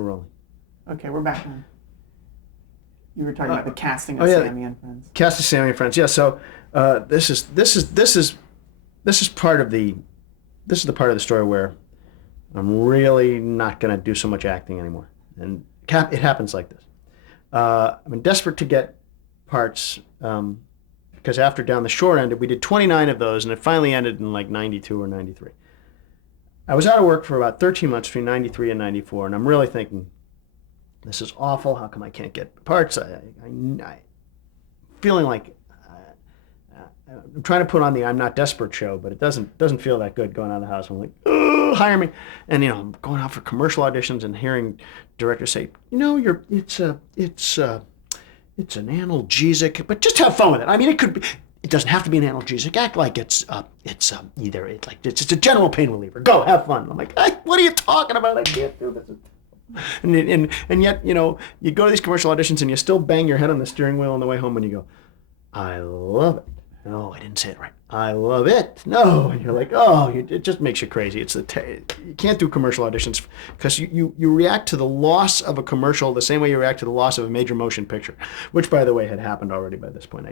We're rolling. Okay, we're back on. You were talking about the casting of Sammy and Friends. Cast of Sammy and Friends. Yeah. So this is part of the part of the story where I'm really not going to do so much acting anymore, and it happens like this. I'm desperate to get parts because after Down the Shore ended, we did 29 of those, and it finally ended in like 92 or 93. I was out of work for about 13 months between 93 and 94, and I'm really thinking, this is awful. How come I can't get parts? I'm feeling like I'm trying to put on the I'm Not Desperate show, but it doesn't feel that good going out of the house. I'm like, oh, hire me. And, I'm going out for commercial auditions and hearing directors say, it's an analgesic, but just have fun with it. I mean, it doesn't have to be an analgesic. Act like it's a general pain reliever. Go, have fun. I'm like, what are you talking about? I can't do this. And yet, you go to these commercial auditions and you still bang your head on the steering wheel on the way home and you go, I love it. No, I didn't say it right. I love it. No, and you're like, it just makes you crazy. You can't do commercial auditions because you react to the loss of a commercial the same way you react to the loss of a major motion picture, which, by the way, had happened already by this point.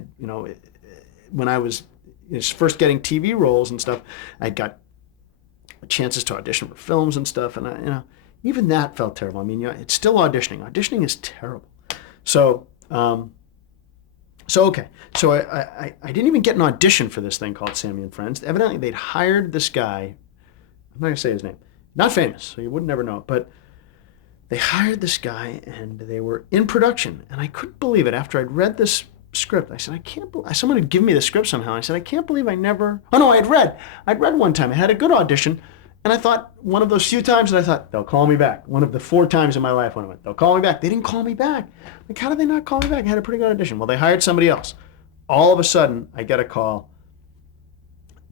When I was first getting TV roles and stuff, I got chances to audition for films and stuff, and even that felt terrible. I mean, it's still auditioning. Auditioning is terrible. So okay. So I didn't even get an audition for this thing called Sammy and Friends. Evidently, they'd hired this guy. I'm not going to say his name. Not famous, so you would never know. But they hired this guy, and they were in production. And I couldn't believe it. After I'd read this script, I said, I can't believe... Someone had given me the script somehow. I said, I can't believe I never... Oh, no, I'd read one time. I had a good audition. And I thought, one of those few times that I thought, they'll call me back. One of the 4 times in my life when I went, they'll call me back. They didn't call me back. Like, how did they not call me back? I had a pretty good audition. Well, they hired somebody else. All of a sudden, I get a call.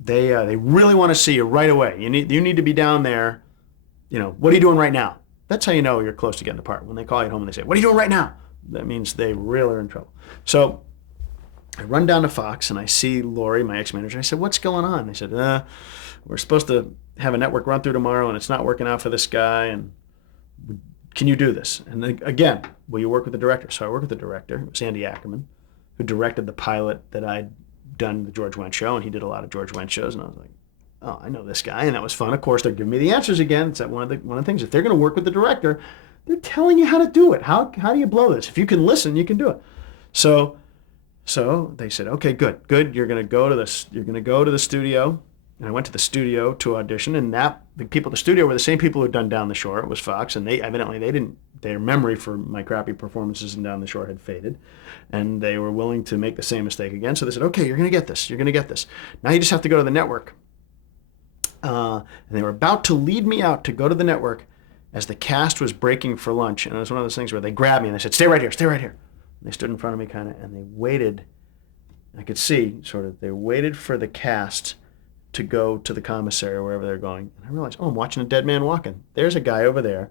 They really want to see you right away. You need to be down there. What are you doing right now? That's how you know you're close to getting the part. When they call you at home and they say, what are you doing right now? That means they really are in trouble. So I run down to Fox and I see Lori, my ex-manager. I said, what's going on? They said, we're supposed to have a network run through tomorrow and it's not working out for this guy. And can you do this? And then, again, will you work with the director? So I worked with the director. It was Andy Ackerman, who directed the pilot that I'd done the George Wendt show, and he did a lot of George Wendt shows. And I was like, oh, I know this guy, and that was fun. Of course, they're giving me the answers again. It's one of the things. If they're going to work with the director, they're telling you how to do it. How do you blow this? If you can listen, you can do it. So they said, okay, good. You're going to go to this. You're going to go to the studio. And I went to the studio to audition, and the people at the studio were the same people who had done Down the Shore. It was Fox, and their memory for my crappy performances in Down the Shore had faded, and they were willing to make the same mistake again. So they said, okay, you're going to get this. You're going to get this. Now you just have to go to the network. And they were about to lead me out to go to the network as the cast was breaking for lunch. And it was one of those things where they grabbed me and they said, stay right here, stay right here. And they stood in front of me kind of, and they waited. I could see they waited for the cast to go to the commissary or wherever they're going. And I realized, I'm watching a dead man walking. There's a guy over there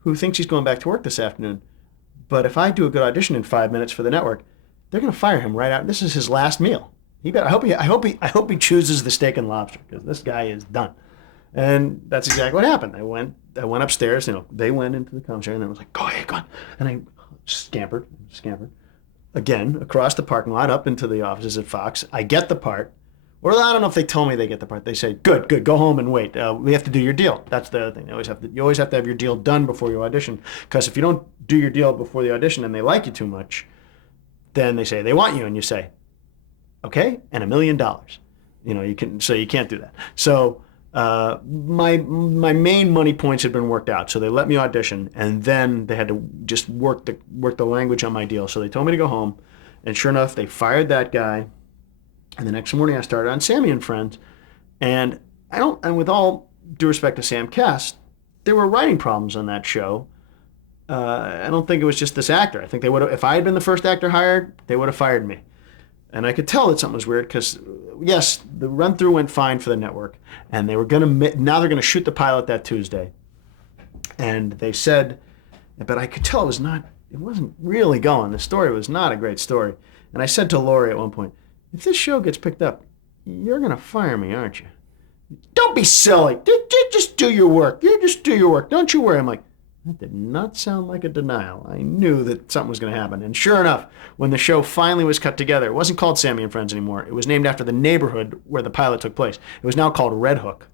who thinks he's going back to work this afternoon. But if I do a good audition in 5 minutes for the network, they're going to fire him right out. This is his last meal. I hope he chooses the steak and lobster, because this guy is done. And that's exactly what happened. I went upstairs. They went into the commissary, and I was like, go ahead, go on. And I scampered again across the parking lot up into the offices at Fox. I get the part. Or I don't know if they told me they get the part. They say, good, go home and wait. We have to do your deal. That's the other thing. You always have to have your deal done before you audition. Because if you don't do your deal before the audition and they like you too much, then they say they want you, and you say, okay, and $1 million. You can't do that. So my main money points had been worked out. So they let me audition, and then they had to just work the language on my deal. So they told me to go home, and sure enough, they fired that guy. And the next morning I started on Sammy and Friends. And with all due respect to Sam Kest, there were writing problems on that show. I don't think it was just this actor. I think they would have, if I had been the first actor hired, they would have fired me. And I could tell that something was weird because, yes, the run through went fine for the network. And now they're going to shoot the pilot that Tuesday. And they said, but I could tell it wasn't really going. The story was not a great story. And I said to Lori at one point, if this show gets picked up, you're going to fire me, aren't you? Don't be silly. Just do your work. You just do your work. Don't you worry. I'm like, That did not sound like a denial. I knew that something was going to happen. And sure enough, when the show finally was cut together, it wasn't called Sammy and Friends anymore. It was named after the neighborhood where the pilot took place. It was now called Red Hook.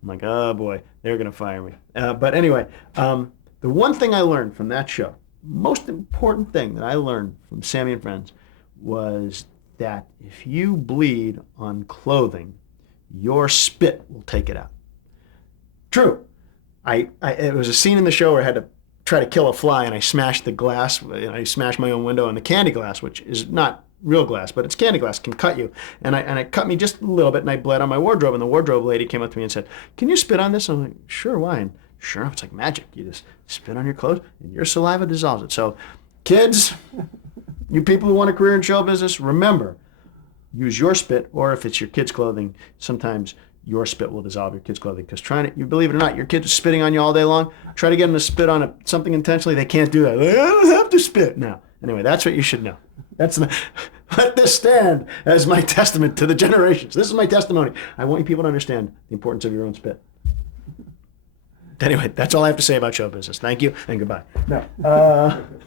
I'm like, oh boy, they're going to fire me. But anyway, the one thing I learned from that show, most important thing that I learned from Sammy and Friends, was that if you bleed on clothing, your spit will take it out. True. It was a scene in the show where I had to try to kill a fly, and I smashed the glass. I smashed my own window, and the candy glass, which is not real glass, but it's candy glass, can cut you. And it cut me just a little bit, and I bled on my wardrobe. And the wardrobe lady came up to me and said, "Can you spit on this?" I'm like, "Sure, why?" And sure enough, it's like magic. You just spit on your clothes, and your saliva dissolves it. So, kids, you people who want a career in show business, remember, use your spit, or if it's your kids' clothing, sometimes your spit will dissolve your kids' clothing. Because you believe it or not, your kids are spitting on you all day long. Try to get them to spit on something intentionally. They can't do that. I don't have to spit now. Anyway, that's what you should know. Let this stand as my testament to the generations. This is my testimony. I want you people to understand the importance of your own spit. Anyway, that's all I have to say about show business. Thank you and goodbye. No.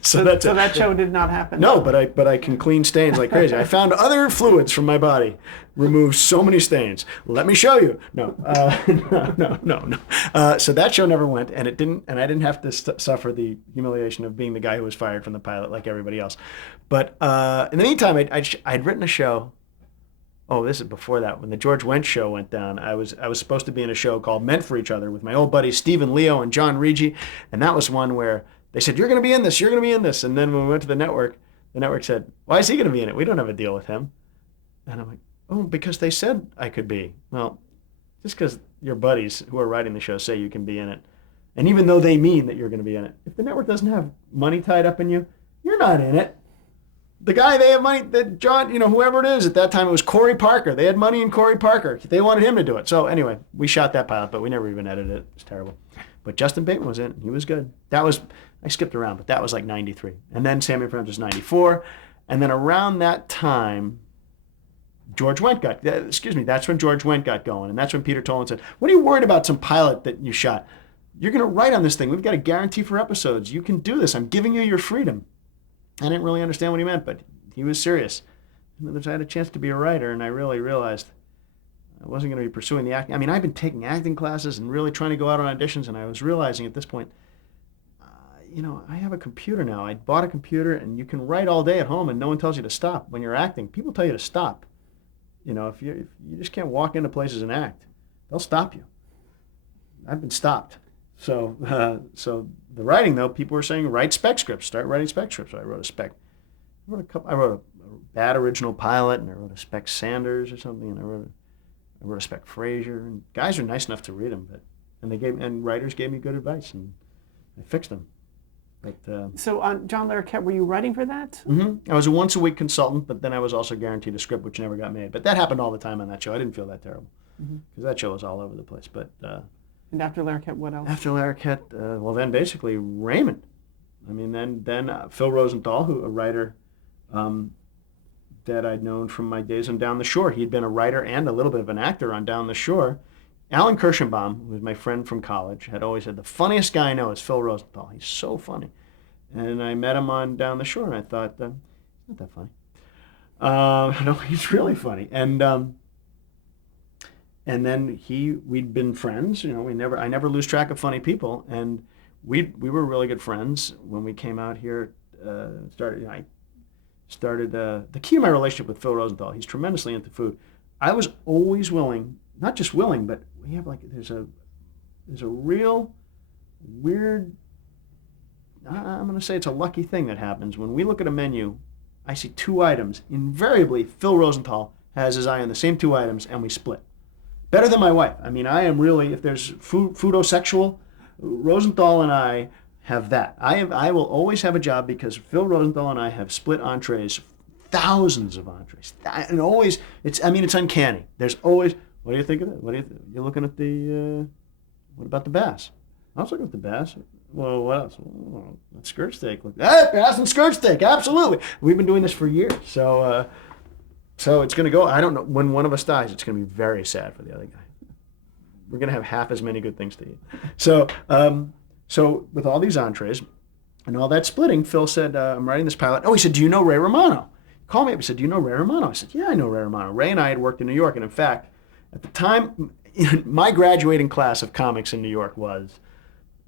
So that's it. So that show did not happen. No, but I can clean stains like crazy. I found other fluids from my body, removed so many stains. Let me show you. No. So that show never went, and it didn't, and I didn't have to suffer the humiliation of being the guy who was fired from the pilot like everybody else. But in the meantime, I'd written a show. Oh, this is before that. When the George Wendt show went down, I was supposed to be in a show called Meant for Each Other with my old buddies Stephen Leo and John Rigi, and that was one where they said, "You're going to be in this. You're going to be in this." And then when we went to the network said, "Why is he going to be in it? We don't have a deal with him." And I'm like, "Oh, because they said I could be." Well, just because your buddies who are writing the show say you can be in it, and even though they mean that you're going to be in it, if the network doesn't have money tied up in you, you're not in it. The guy they have money, that John, whoever it is at that time, it was Corey Parker. They had money in Corey Parker. They wanted him to do it. So anyway, we shot that pilot, but we never even edited it. It was terrible. But Justin Bateman was in it. He was good. I skipped around, but that was like 93. And then Sammy and Friends was 94. And then around that time, that's when George Wendt got going. And that's when Peter Tolan said, "What are you worried about some pilot that you shot? You're going to write on this thing. We've got a guarantee for episodes. You can do this. I'm giving you your freedom." I didn't really understand what he meant, but he was serious. I had a chance to be a writer, and I really realized I wasn't going to be pursuing the acting. I mean, I've been taking acting classes and really trying to go out on auditions, and I was realizing at this point, I have a computer now. I bought a computer, and you can write all day at home, and no one tells you to stop. When you're acting, people tell you to stop. If you just can't walk into places and act, they'll stop you. I've been stopped. So the writing, though, people were saying, write spec scripts, start writing spec scripts. So I wrote a spec. I wrote a bad original pilot, and I wrote a spec Sanders or something, and I wrote a spec Frazier. And guys are nice enough to read them, and writers gave me good advice, and I fixed them. So on John Larroquette, were you writing for that? Mm-hmm. I was a once-a-week consultant, but then I was also guaranteed a script, which never got made. But that happened all the time on that show. I didn't feel that terrible, because that show was all over the place. But and after Larroquette, what else? After Larroquette, then basically Raymond. I mean, then Phil Rosenthal, a writer that I'd known from my days on Down the Shore. He'd been a writer and a little bit of an actor on Down the Shore. Alan Kirschenbaum, who was my friend from college, had always said, "The funniest guy I know is Phil Rosenthal. He's so funny." And I met him on Down the Shore, and I thought, he's not that funny. No, he's really funny. And then we'd been friends. I never lose track of funny people, and we were really good friends when we came out here. I started the key to my relationship with Phil Rosenthal. He's tremendously into food. I was always willing, not just willing, but we have there's a real weird. I'm going to say it's a lucky thing that happens when we look at a menu. I see two items. Invariably, Phil Rosenthal has his eye on the same two items, and we split. Better than my wife. I mean, I am really, if there's foodosexual, Rosenthal and I have that. I will always have a job because Phil Rosenthal and I have split entrees, thousands of entrees, and always it's uncanny. There's always. What do you think of it? You're looking at the. What about the bass? I was looking at the bass. Well, what else? Oh, skirt steak. Bass and skirt steak. Absolutely. We've been doing this for years. So it's going to go. I don't know. When one of us dies, it's going to be very sad for the other guy. We're going to have half as many good things to eat. So So with all these entrees and all that splitting, Phil said, I'm writing this pilot. Oh, he said, do you know Ray Romano? He called me up. He said, do you know Ray Romano? I said, yeah, I know Ray Romano. Ray and I had worked in New York. And in fact, at the time, my graduating class of comics in New York was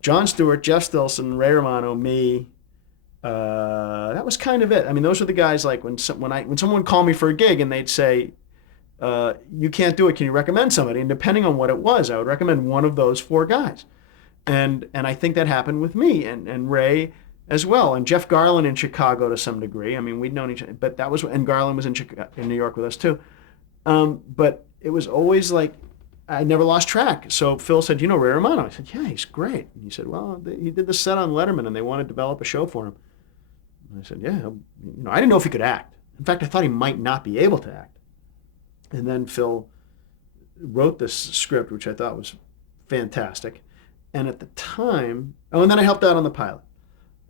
Jon Stewart, Jeff Stilson, Ray Romano, me. That was kind of it. I mean, those were the guys like when someone would call me for a gig and they'd say, you can't do it. Can you recommend somebody? And depending on what it was, I would recommend one of those four guys. And I think that happened with me and Ray as well. And Jeff Garlin in Chicago to some degree. I mean, we'd known each other, but that was, and Garlin was in New York with us too. But it was always like, I never lost track. So Phil said, you know Ray Romano? I said, yeah, he's great. And he said, well, he did the set on Letterman and they want to develop a show for him. And I said, yeah, I didn't know if he could act. In fact, I thought he might not be able to act. And then Phil wrote this script, which I thought was fantastic. And at the time, and then I helped out on the pilot.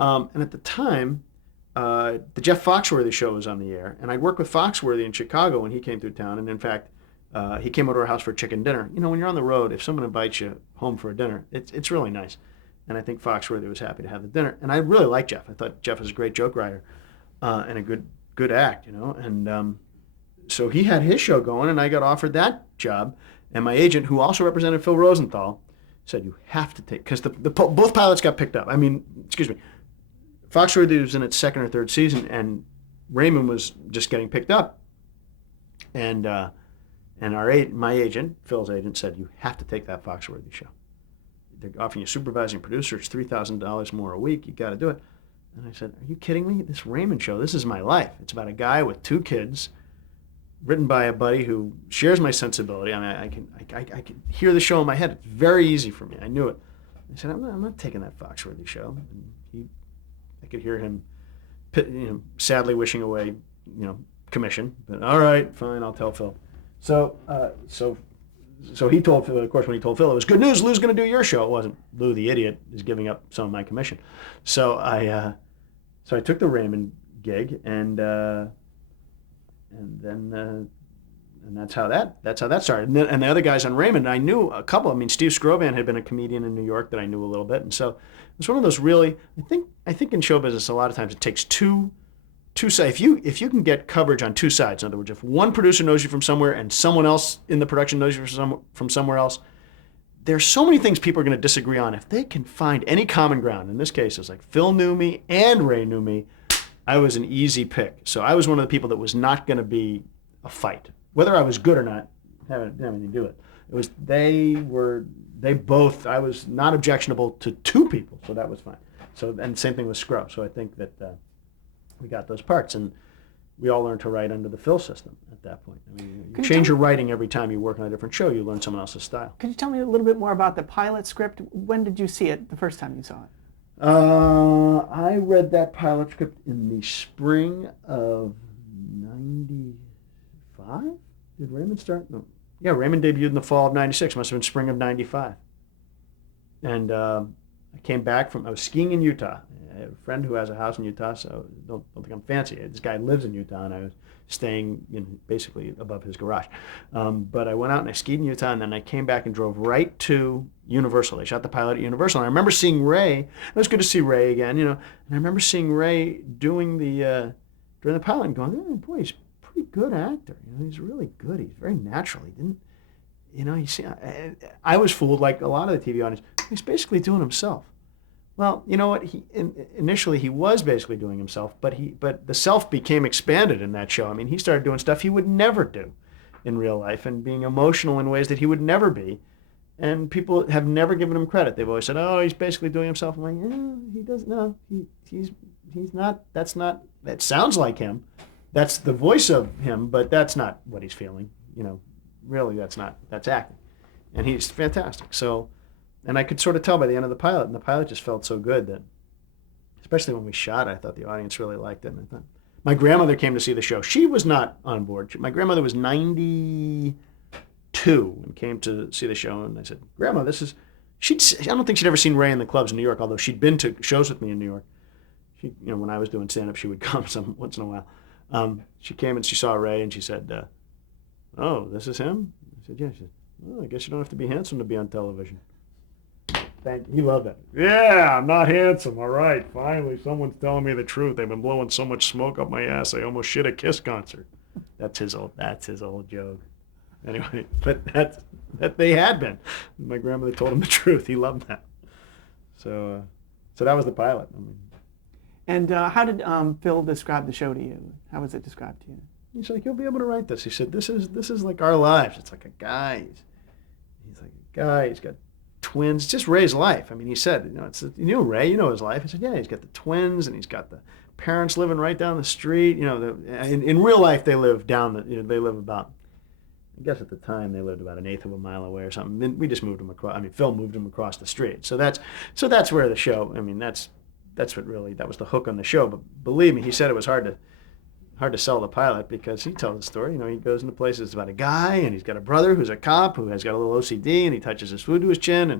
And at the time, the Jeff Foxworthy show was on the air. And I'd worked with Foxworthy in Chicago when he came through town. And in fact, he came over to our house for a chicken dinner. You know, when you're on the road, if someone invites you home for a dinner, it's really nice. And I think Foxworthy was happy to have the dinner. And I really liked Jeff. I thought Jeff was a great joke writer and a good act, you know. And so he had his show going, and I got offered that job. And my agent, who also represented Phil Rosenthal, said, you have to take, because both pilots got picked up. I mean, excuse me, Foxworthy was in its second or third season, and Raymond was just getting picked up. And my agent, Phil's agent, said, you have to take that Foxworthy show. They're offering you supervising producer. It's $3,000 more a week. You got to do it. And I said, are you kidding me? This Raymond show, this is my life. It's about a guy with two kids, written by a buddy who shares my sensibility. I mean, I can hear the show in my head. It's very easy for me. I knew it. I said, I'm not taking that Foxworthy show. And I could hear him, sadly wishing away, commission. But all right, fine, I'll tell Phil. So he told Phil, of course, when he told Phil, it was good news, Lew's going to do your show. It wasn't. Lou, the idiot, is giving up some of my commission. So I took the Raymond gig, and that's how that started. And the other guys on Raymond, I knew a couple. I mean, Steve Scrovan had been a comedian in New York that I knew a little bit, and so it was one of those really. I think in show business, a lot of times it takes two sides. If you can get coverage on two sides, in other words, if one producer knows you from somewhere and someone else in the production knows you from somewhere else, there's so many things people are going to disagree on. If they can find any common ground, in this case, it's like Phil knew me and Ray knew me, I was an easy pick. So I was one of the people that was not going to be a fight. Whether I was good or not, didn't have anything to do with it. It was I was not objectionable to two people, so that was fine. So, and same thing with Scrub. So I think that we got those parts, and we all learned to write under the Phil system at that point. I mean, you change your writing every time you work on a different show. You learn someone else's style. Could you tell me a little bit more about the pilot script? When did you see it the first time you saw it? I read that pilot script in the spring of '95. Did Raymond start? No. Yeah, Raymond debuted in the fall of '96. Must have been spring of '95. And I came back I was skiing in Utah. I have a friend who has a house in Utah, so don't think I'm fancy. This guy lives in Utah, and I was staying basically above his garage. But I went out and I skied in Utah, and then I came back and drove right to Universal. They shot the pilot at Universal, and I remember seeing Ray. It was good to see Ray again, And I remember seeing Ray doing during the pilot and going, oh, boy, he's a pretty good actor. He's really good. He's very natural. He didn't, I was fooled like a lot of the TV audience. He's basically doing himself. Well, you know what? Initially he was basically doing himself, but the self became expanded in that show. I mean, he started doing stuff he would never do in real life and being emotional in ways that he would never be. And people have never given him credit. They've always said, "Oh, he's basically doing himself." I'm like, "Yeah, he doesn't. No, he's not. That's not. That sounds like him. That's the voice of him, but that's not what he's feeling. Really, that's acting." And he's fantastic. So. And I could sort of tell by the end of the pilot, and the pilot just felt so good that, especially when we shot it, I thought the audience really liked it. And I thought, my grandmother came to see the show. She was not on board. My grandmother was 92 and came to see the show. And I said, Grandma, I don't think she'd ever seen Ray in the clubs in New York, although she'd been to shows with me in New York. She, when I was doing stand-up, she would come once in a while. She came and she saw Ray and she said, oh, this is him? I said, yeah. She said, oh, I guess you don't have to be handsome to be on television. Thank you. He loved that. Yeah, I'm not handsome. All right, finally, someone's telling me the truth. They've been blowing so much smoke up my ass. I almost shit a Kiss concert. That's his old joke. Anyway, but that they had been. My grandmother told him the truth. He loved that. So that was the pilot. I mean, And how did Phil describe the show to you? How was it described to you? he's like, you'll be able to write this. He said, this is like our lives. It's like a guy. He's like a guy. He's got twins. Just Ray's life. I mean, he said, you know Ray, you know his life. I said, yeah, he's got the twins and he's got the parents living right down the street. In real life they live they live about, I guess at the time they lived about an eighth of a mile away or something. And we just moved them across. I mean, Phil moved them across the street. So that's where the show. I mean, that was the hook on the show. But believe me, he said it was hard to sell the pilot because he tells the story. He goes into places. It's about a guy and he's got a brother who's a cop who has got a little OCD and he touches his food to his chin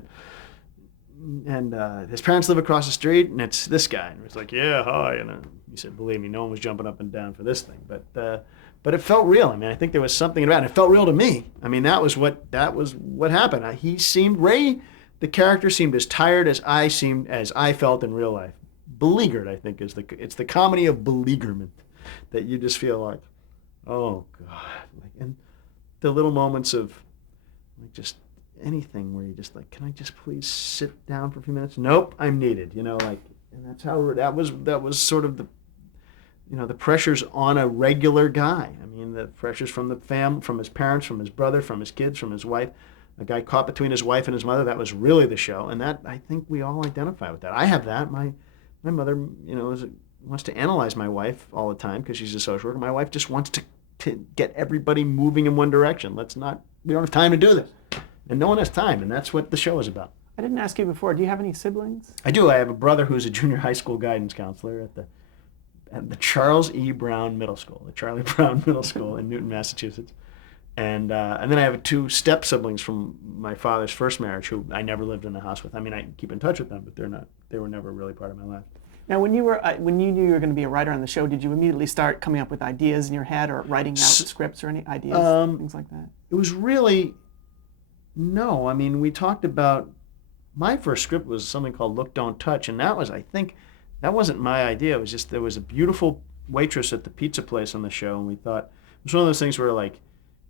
and his parents live across the street and it's this guy and he's like, yeah, hi. And he said, believe me, no one was jumping up and down for this thing, but it felt real. I mean, I think there was something about it. It felt real to me. I mean, that was what happened. Ray, the character seemed as tired as I felt in real life. Beleaguered, I think, it's the comedy of beleaguerment that you just feel like, oh God, and the little moments of just anything where you just like, can I just please sit down for a few minutes? Nope, I'm needed. And that's how that was sort of the pressures on a regular guy. I mean, the pressures from the family, from his parents, from his brother, from his kids, from his wife. A guy caught between his wife and his mother. That was really the show, and that I think we all identify with that. I have that. My mother, wants to analyze my wife all the time because she's a social worker. My wife just wants to get everybody moving in one direction. We don't have time to do this. And no one has time, and that's what the show is about. I didn't ask you before, do you have any siblings? I do. I have a brother who's a junior high school guidance counselor at the Charles E. Brown Middle School, the Charlie Brown Middle School in Newton, Massachusetts. And then I have two step siblings from my father's first marriage who I never lived in the house with. I mean, I keep in touch with them, but they were never really part of my life. Now, when you knew you were going to be a writer on the show, did you immediately start coming up with ideas in your head or writing out scripts or any ideas, things like that? It was really, no. I mean, we talked about, my first script was something called Look, Don't Touch, and that wasn't my idea. It was just, there was a beautiful waitress at the pizza place on the show, and we thought, it was one of those things where like,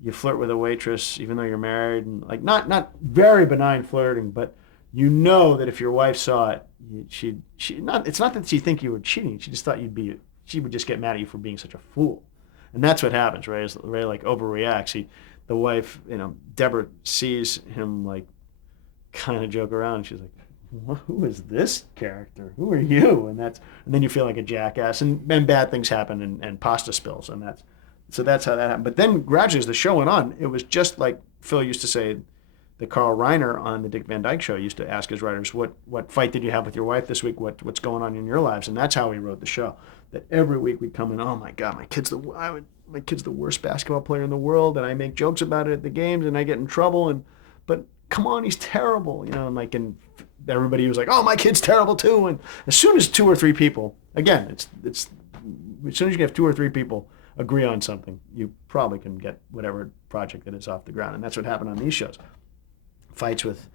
you flirt with a waitress even though you're married, and like not very benign flirting, but that if your wife saw it, it's not that she think you were cheating. She just thought she would just get mad at you for being such a fool, and that's what happens. Ray like overreacts. The wife, Deborah sees him like kind of joke around. And she's like, who is this character? Who are you? And then you feel like a jackass, and bad things happen, and pasta spills, and that's how that happened. But then gradually, as the show went on, it was just like Phil used to say. The Carl Reiner on the Dick Van Dyke Show used to ask his writers, what fight did you have with your wife this week? What's going on in your lives? And that's how he wrote the show. That every week we'd come in, oh my God, my kid's the worst basketball player in the world, and I make jokes about it at the games, and I get in trouble. But come on, he's terrible, and everybody was like, oh, my kid's terrible too. And as soon as two or three people, again, it's as soon as you have two or three people agree on something, you probably can get whatever project that is off the ground, and that's what happened on these shows. Fights with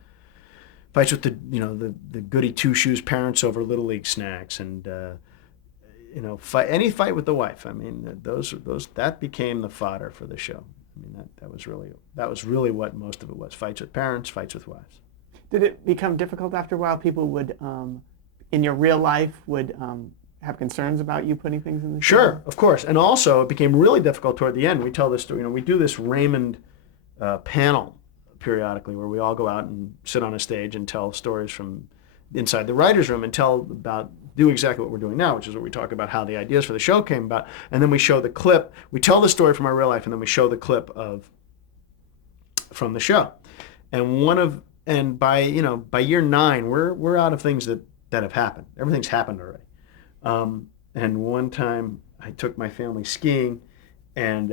the goody two shoes parents over little league snacks, and any fight with the wife. I mean, that became the fodder for the show. I mean, that was really what most of it was: fights with parents, fights with wives. Did it become difficult after a while? People would, in your real life, would have concerns about you putting things in the show? Sure, of course, and also it became really difficult toward the end. We tell this story. We do this Raymond panel periodically where we all go out and sit on a stage and tell stories from inside the writer's room and do exactly what we're doing now, which is what we talk about how the ideas for the show came about, and then we show the clip. We tell the story from our real life, and then we show the clip from the show. And by year 9, we're out of things that have happened. Everything's happened already. And one time I took my family skiing, and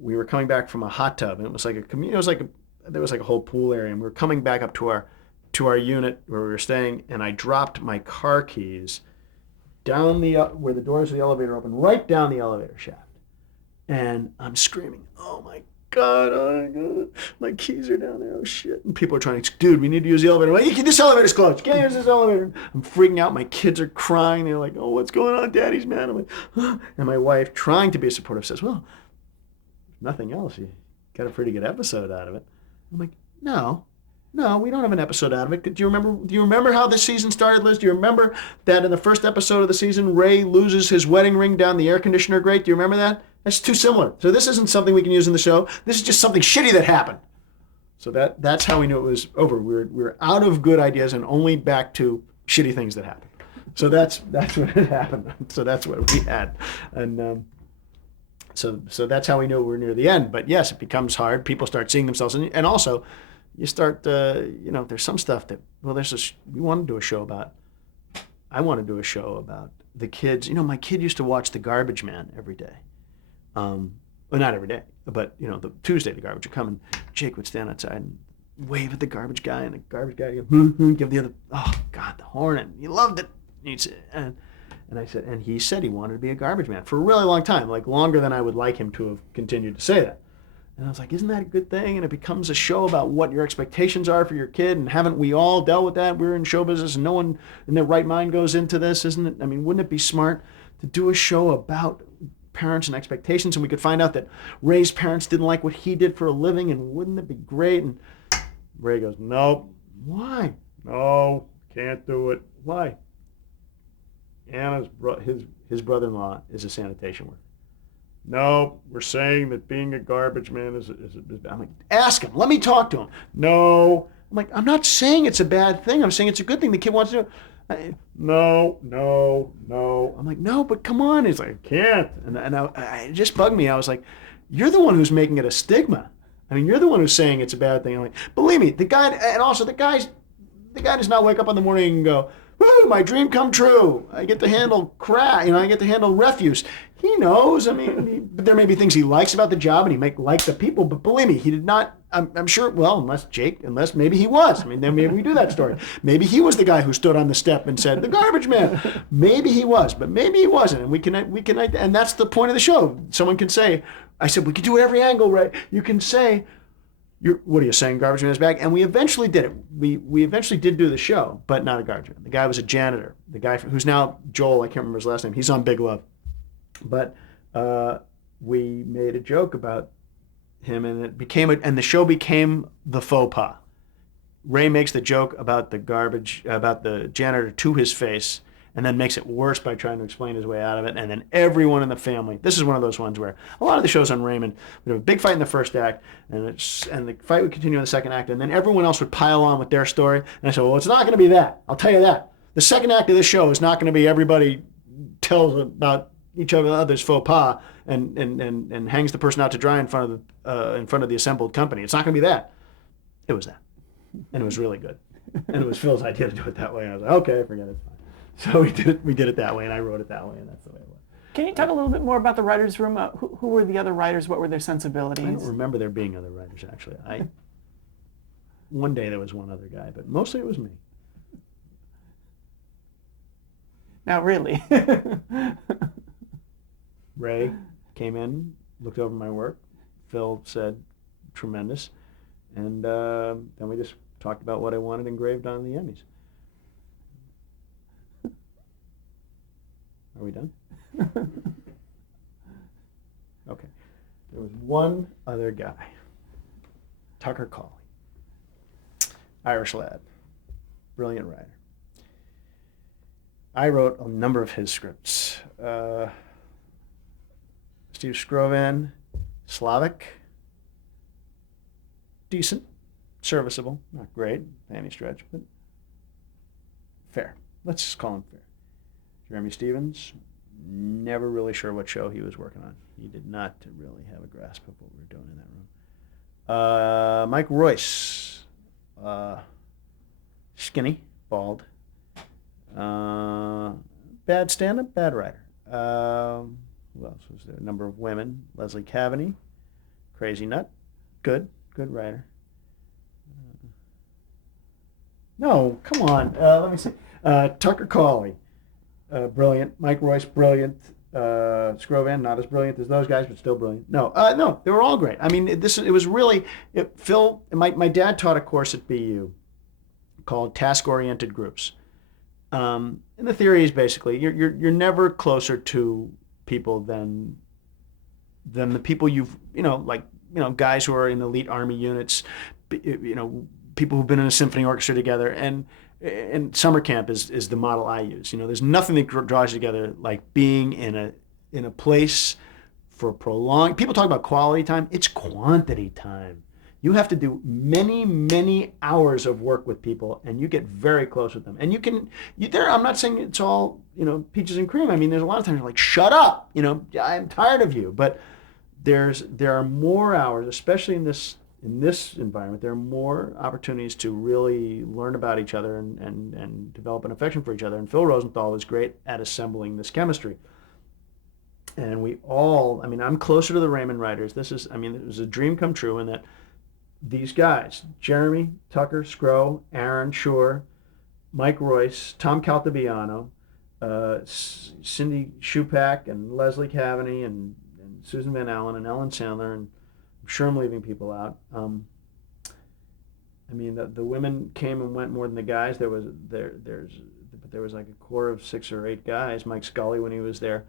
we were coming back from a hot tub, and it was like there was like a whole pool area, and we were coming back up to our unit where we were staying, and I dropped my car keys down where the doors of the elevator open, right down the elevator shaft, and I'm screaming, oh my God, oh my God, my keys are down there. Oh shit! And people are trying to, dude, we need to use the elevator. I'm like, this elevator's closed. You can't use this elevator. I'm freaking out. My kids are crying. They're like, oh, what's going on? Daddy's mad. I'm like, oh. And my wife, trying to be supportive, says, well, nothing else. You got a pretty good episode out of it. I'm like, no, we don't have an episode out of it. Do you remember how this season started, Liz? Do you remember that in the first episode of the season, Ray loses his wedding ring down the air conditioner grate? Do you remember that? That's too similar. So this isn't something we can use in the show. This is just something shitty that happened. So that's how we knew it was over. We were out of good ideas and only back to shitty things that happened. So that's what had happened. So that's what we had. And so that's how we knew we were near the end. But yes, it becomes hard. People start seeing themselves. And also, you start, there's some stuff that, we want to do a show about. I want to do a show about the kids. My kid used to watch The Garbage Man every day. Well, not every day, but, the Tuesday, the garbage would come and Jake would stand outside and wave at the garbage guy, and the garbage guy would give the other, oh, God, the horn, and he loved it. And I said, and he said he wanted to be a garbage man for a really long time, like longer than I would like him to have continued to say that. And I was like, isn't that a good thing? And it becomes a show about what your expectations are for your kid. And haven't we all dealt with that? We're in show business and no one in their right mind goes into this, isn't it? I mean, wouldn't it be smart to do a show about parents and expectations? And we could find out that Ray's parents didn't like what he did for a living. And wouldn't it be great? And Ray goes, nope. Why? No, can't do it. Why? Anna's his brother-in-law is a sanitation worker. No, we're saying that being a garbage man is I'm like, ask him. Let me talk to him. No. I'm like, I'm not saying it's a bad thing. I'm saying it's a good thing. The kid wants to do it. No. I'm like, no, but come on. He's like, I can't. And it just bugged me. I was like, you're the one who's making it a stigma. I mean, you're the one who's saying it's a bad thing. I'm like, believe me, the guy does not wake up in the morning and go, woo, my dream come true. I get to handle crap. I get to handle refuse. He knows. I mean, there may be things he likes about the job and he might like the people, but believe me, he did not, I'm sure, well, unless maybe he was. I mean, then maybe we do that story. Maybe he was the guy who stood on the step and said, the garbage man. Maybe he was, but maybe he wasn't. And we can, and that's the point of the show. Someone can say, I said, we could do every angle, right? You can say, what are you saying, garbage man is back? And we eventually did it. We eventually did do the show, but not a garbage man. The guy was a janitor. The guy who's now Joel, I can't remember his last name. He's on Big Love. But we made a joke about him, and and the show became the faux pas. Ray makes the joke about the janitor to his face, and then makes it worse by trying to explain his way out of it. And then everyone in the family, this is one of those ones where a lot of the shows on Raymond, we'd have a big fight in the first act, and the fight would continue in the second act, and then everyone else would pile on with their story. And I said, well, it's not going to be that. I'll tell you that. The second act of this show is not going to be everybody tells about each other's faux pas and hangs the person out to dry in front of the assembled company. It's not going to be that. It was that. And it was really good. And it was Phil's idea to do it that way. And I was like, okay, forget it. So we did it that way, and I wrote it that way, and that's the way it was. Can you talk a little bit more about the writers' room? Who were the other writers? What were their sensibilities? I don't remember there being other writers, actually. One day there was one other guy, but mostly it was me. Now, really? Ray came in, looked over my work. Phil said, tremendous. And then we just talked about what I wanted engraved on the Emmys. Are we done? Okay. There was one other guy, Tucker Cawley, Irish lad, brilliant writer. I wrote a number of his scripts. Steve Scrovan, Slavic, decent, serviceable, not great by any stretch, but fair. Let's just call him fair. Jeremy Stevens, never really sure what show he was working on. He did not really have a grasp of what we were doing in that room. Mike Royce, skinny, bald, bad stand-up, bad writer. Who else was there? A number of women. Leslie Cavaney, crazy nut, good writer. No, come on. Let me see. Tucker Cawley, brilliant. Mike Royce, brilliant. Scrovan, not as brilliant as those guys, but still brilliant. No, they were all great. I mean, it was really Phil. My dad taught a course at BU called task-oriented groups. And the theory is basically you're never closer to people than the people guys who are in elite army units, people who've been in a symphony orchestra together, and summer camp is the model I use. There's nothing that draws you together like being in a place for prolonged. People talk about quality time. It's quantity time. You have to do many, many hours of work with people, and you get very close with them. And I'm not saying it's all, peaches and cream. I mean, there's a lot of times you're like, shut up, I'm tired of you. But there are more hours, especially in this environment, there are more opportunities to really learn about each other and develop an affection for each other. And Phil Rosenthal was great at assembling this chemistry. And I'm closer to the Raymond writers. It was a dream come true in that these guys, Jeremy, Tucker, Scrow, Aaron, Shore, Mike Royce, Tom Caltabiano, Cindy Shupak, and Leslie Cavaney, and Susan Van Allen, and Ellen Sandler, and I'm sure I'm leaving people out. The women came and went more than the guys. There was like a core of 6 or 8 guys. Mike Scully when he was there.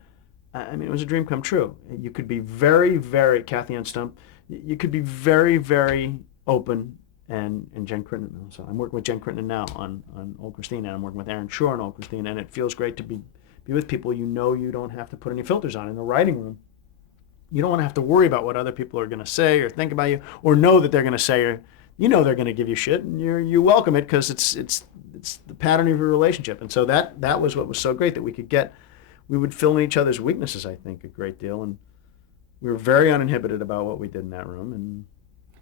It was a dream come true. You could be very, very Kathy Ann Stump. You could be very, very open, and Jen Crittenden. So I'm working with Jen Crittenden now on Old Christine, and I'm working with Aaron Shore on Old Christine, and it feels great to be with people you don't have to put any filters on in the writing room. You don't want to have to worry about what other people are going to say or think about you, or know that they're going to say, or they're going to give you shit, and you welcome it because it's the pattern of your relationship. And so that was what was so great, that we would fill in each other's weaknesses, I think, a great deal, and we were very uninhibited about what we did in that room. And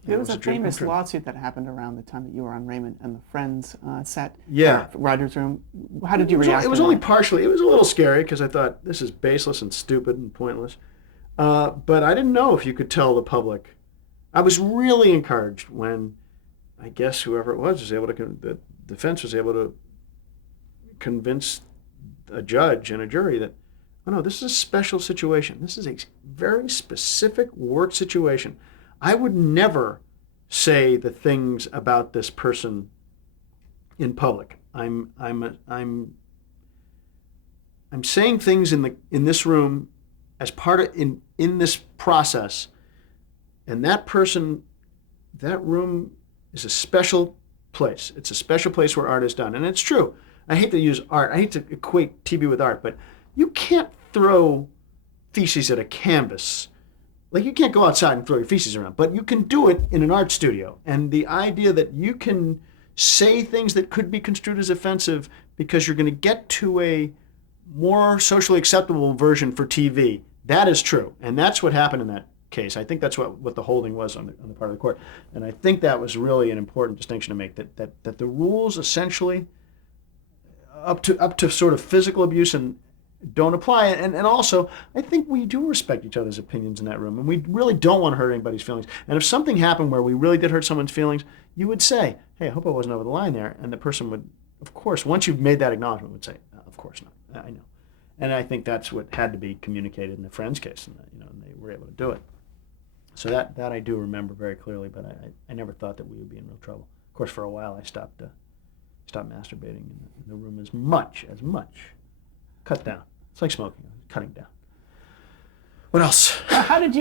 there was a famous lawsuit that happened around the time that you were on Raymond and the Friends set. Yeah. Writer's room. How did you react? It was only partially. It was a little scary because I thought this is baseless and stupid and pointless. But I didn't know if you could tell the public. I was really encouraged when, I guess whoever it was able to, the defense was able to convince a judge and a jury that, oh no, this is a special situation. This is a very specific work situation. I would never say the things about this person in public. I'm saying things in this room as part of in this process, and that room is a special place. It's a special place where art is done, and it's true. I hate to use art. I hate to equate TV with art, but you can't throw feces at a canvas. Like, you can't go outside and throw your feces around, but you can do it in an art studio. And the idea that you can say things that could be construed as offensive because you're going to get to a more socially acceptable version for TV, that is true. And that's what happened in that case. I think that's what the holding was on the part of the court. And I think that was really an important distinction to make, that the rules essentially up to sort of physical abuse and don't apply. And also, I think we do respect each other's opinions in that room, and we really don't want to hurt anybody's feelings. And if something happened where we really did hurt someone's feelings, you would say, hey, I hope I wasn't over the line there. And the person would, of course, once you've made that acknowledgement, would say, of course not, I know. And I think that's what had to be communicated in the Friends case, and they were able to do it. So that I do remember very clearly, but I never thought that we would be in real trouble. Of course, for a while I stopped masturbating in the room as much. Cut down. It's like smoking, cutting down. What else? How did